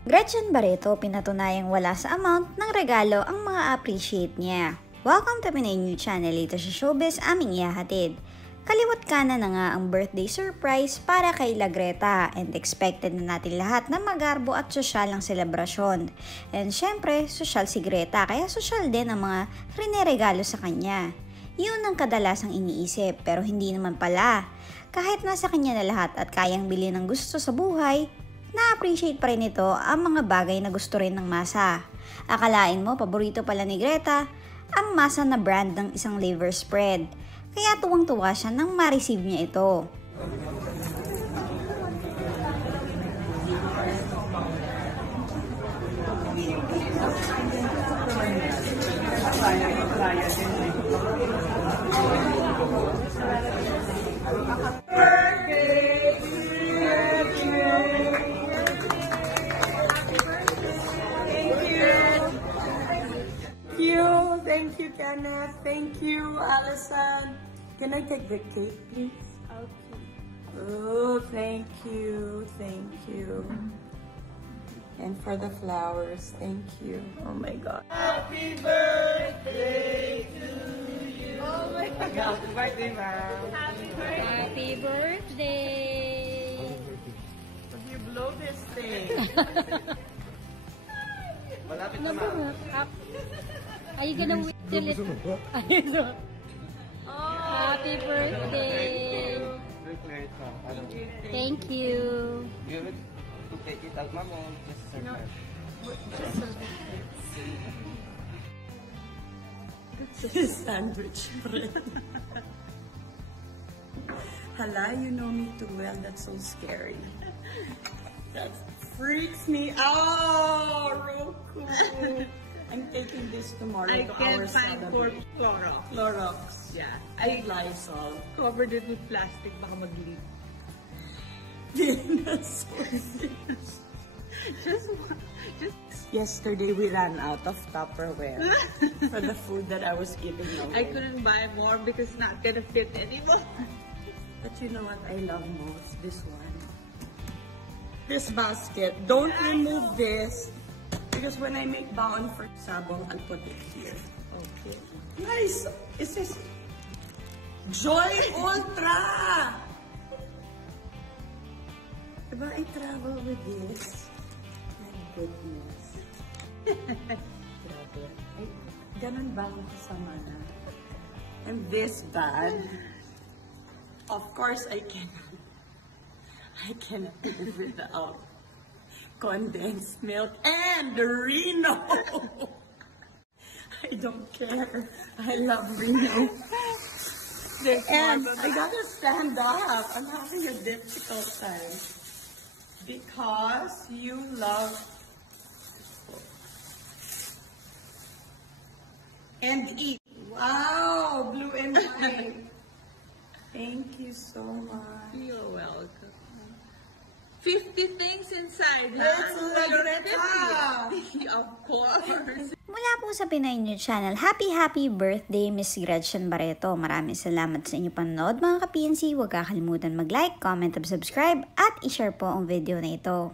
Gretchen Barreto pinatunayang wala sa amount ng regalo ang mga appreciate niya. Welcome to Pinay New Channel, ito sa Showbiz aming ihahatid. Kaliwat kanan na nga ang birthday surprise para kay La Greta and expected na natin lahat na magarbo at sosyal ang selebrasyon. And syempre, sosyal si Greta kaya sosyal din ang mga rineregalo sa kanya. Yun ang kadalasang iniisip pero hindi naman pala. Kahit nasa kanya na lahat at kayang bilhin ng gusto sa buhay, na-appreciate pa rin ito ang mga bagay na gusto rin ng masa. Akalain mo, paborito pala ni Greta ang masa na brand ng isang liver spread. Kaya tuwang-tuwa siya nang ma-receive niya ito. Thank you, Kenneth. Thank you, Allison. Can I take the cake, please? Okay. Oh, thank you. Thank you. And for the flowers, thank you. Oh my God. Happy birthday to you. Oh my God. Happy birthday, ma'am. Happy birthday. Would you blow this thing? Malapit na, ma'am. Are you gonna wait till it? Happy birthday! Thank you. You will to take it out, ma'am, or just surprise? This is sandwich bread. Hala, you know me too well. That's so scary. That freaks me out, Roku. I'm taking this tomorrow to our for Clorox. Clorox. Yeah. I Lysol. Covered it with plastic, baka mag-leak. Just Yesterday we ran out of Tupperware for the food that I was giving away. I couldn't buy more because it's not gonna fit anymore. But you know what I love most? This one. This basket. Don't remove this. Because when I make baon for sabong, I'll put it here. Okay. Nice. Is this Joy Ultra? Diba I travel with this? My goodness. Grabe. Ay, ganun ba ako kasama na? And this bag, of course I cannot live without condensed milk and Reno. I don't care. I love Reno. And I gotta stand up. I'm having a difficult time because you love and eat. Wow, blue and white. Thank you so much. You're welcome. 50 things inside. Let's look at that. Of course. Mula po sa Pinay New Channel, happy birthday Miss Gretchen Barreto. Maraming salamat sa inyong panonood mga ka-PNC. Huwag kakalimutan mag-like, comment, at subscribe at i-share po ang video na ito.